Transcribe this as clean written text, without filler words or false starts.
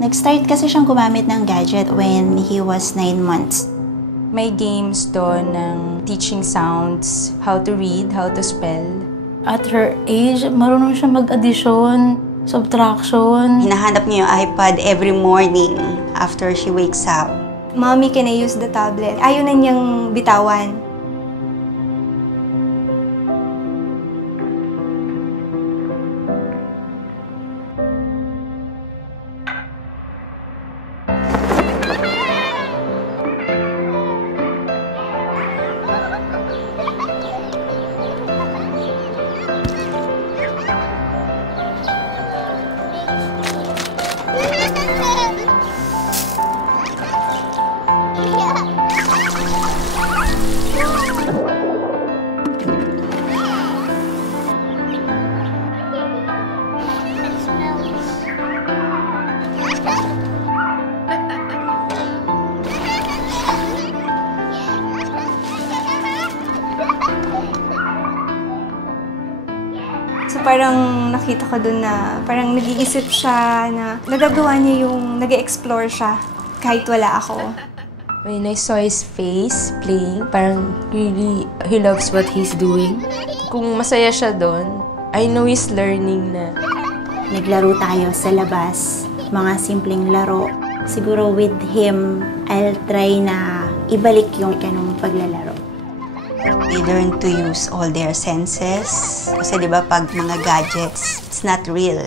Nag-start kasi siyang gumamit ng gadget when he was 9 months. May games doon ng teaching sounds, how to read, how to spell. At her age, marunong siya mag-addition, subtraction. Hinahanap niya yung iPad every morning after she wakes up. Mommy, can I use the tablet? Ayaw na niyang bitawan. So parang nakita ko dun na parang nag-iisip siya na nagagawa niya yung nag-explore siya kahit wala ako. When I saw his face playing, parang really, he loves what he's doing. Kung masaya siya doon, I know he's learning na. Naglaro tayo sa labas, mga simpleng laro. Siguro with him, I'll try na ibalik yung ganung paglalaro. They learn to use all their senses. Kasi di ba pag mga gadgets, it's not real.